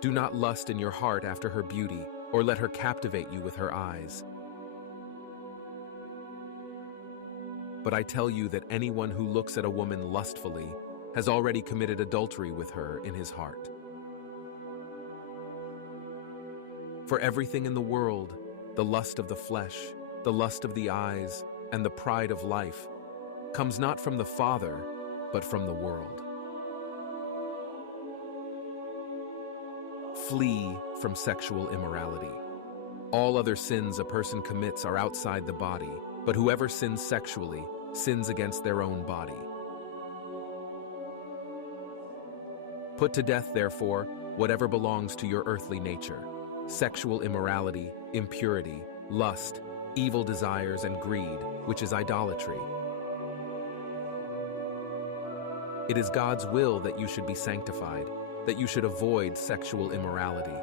Do not lust in your heart after her beauty, or let her captivate you with her eyes. But I tell you that anyone who looks at a woman lustfully has already committed adultery with her in his heart. For everything in the world, the lust of the flesh, the lust of the eyes, and the pride of life, comes not from the Father, but from the world. Flee from sexual immorality. All other sins a person commits are outside the body, but whoever sins sexually sins against their own body. Put to death, therefore, whatever belongs to your earthly nature: sexual immorality, impurity, lust, evil desires, and greed, which is idolatry. It is God's will that you should be sanctified, that you should avoid sexual immorality,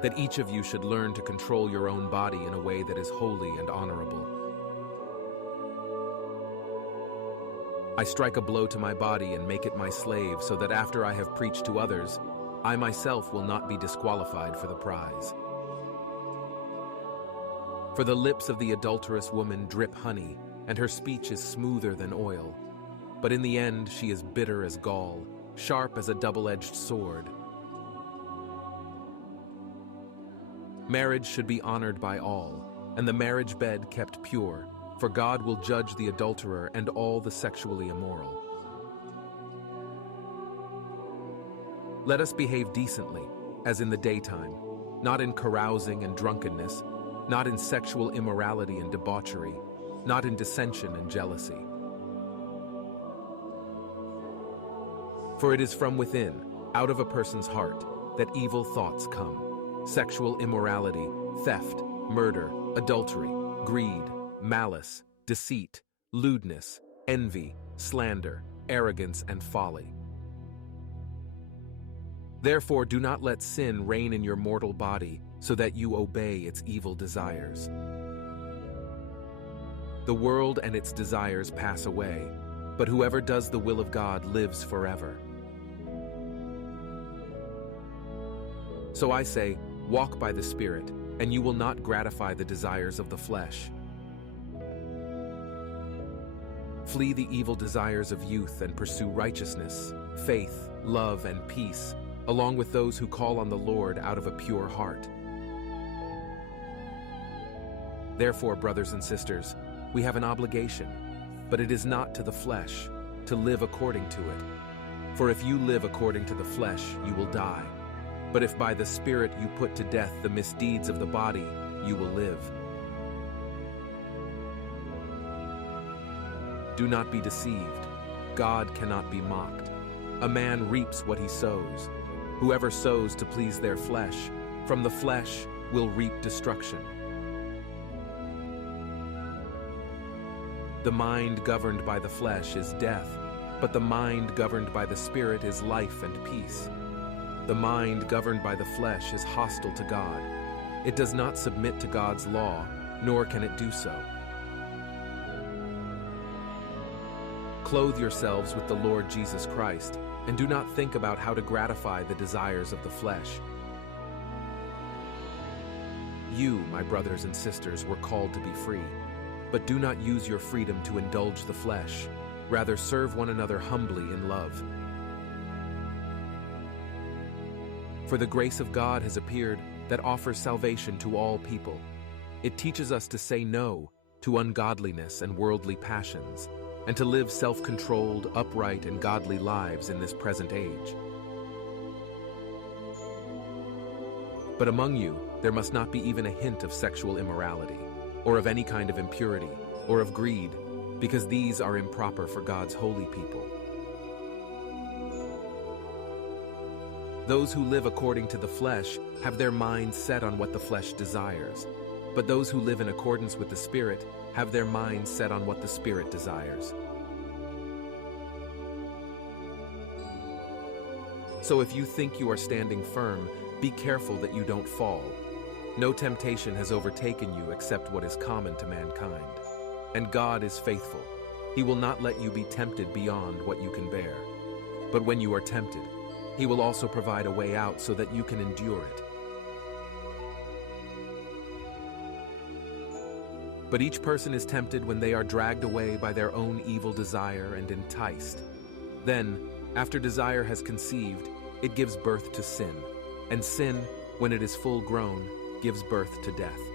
that each of you should learn to control your own body in a way that is holy and honorable. I strike a blow to my body and make it my slave, so that after I have preached to others, I myself will not be disqualified for the prize. For the lips of the adulterous woman drip honey, and her speech is smoother than oil. But in the end she is bitter as gall, sharp as a double-edged sword. Marriage should be honored by all, and the marriage bed kept pure, for God will judge the adulterer and all the sexually immoral. Let us behave decently, as in the daytime, not in carousing and drunkenness, not in sexual immorality and debauchery, not in dissension and jealousy. For it is from within, out of a person's heart, that evil thoughts come: sexual immorality, theft, murder, adultery, greed, malice, deceit, lewdness, envy, slander, arrogance, and folly. Therefore, do not let sin reign in your mortal body, so that you obey its evil desires. The world and its desires pass away, but whoever does the will of God lives forever. So I say, walk by the Spirit, and you will not gratify the desires of the flesh. Flee the evil desires of youth and pursue righteousness, faith, love, and peace, along with those who call on the Lord out of a pure heart. Therefore, brothers and sisters, we have an obligation, but it is not to the flesh, to live according to it. For if you live according to the flesh, you will die. But if by the Spirit you put to death the misdeeds of the body, you will live. Do not be deceived. God cannot be mocked. A man reaps what he sows. Whoever sows to please their flesh, from the flesh will reap destruction. The mind governed by the flesh is death, but the mind governed by the Spirit is life and peace. The mind governed by the flesh is hostile to God. It does not submit to God's law, nor can it do so. Clothe yourselves with the Lord Jesus Christ, and do not think about how to gratify the desires of the flesh. You, my brothers and sisters, were called to be free, but do not use your freedom to indulge the flesh. Rather, serve one another humbly in love. For the grace of God has appeared that offers salvation to all people. It teaches us to say no to ungodliness and worldly passions, and to live self-controlled, upright, and godly lives in this present age. But among you, there must not be even a hint of sexual immorality, or of any kind of impurity, or of greed, because these are improper for God's holy people. Those who live according to the flesh have their minds set on what the flesh desires, but those who live in accordance with the Spirit have their minds set on what the Spirit desires. So if you think you are standing firm, be careful that you don't fall. No temptation has overtaken you except what is common to mankind. And God is faithful. He will not let you be tempted beyond what you can bear. But when you are tempted, He will also provide a way out so that you can endure it. But each person is tempted when they are dragged away by their own evil desire and enticed. Then, after desire has conceived, it gives birth to sin. And sin, when it is full grown, gives birth to death.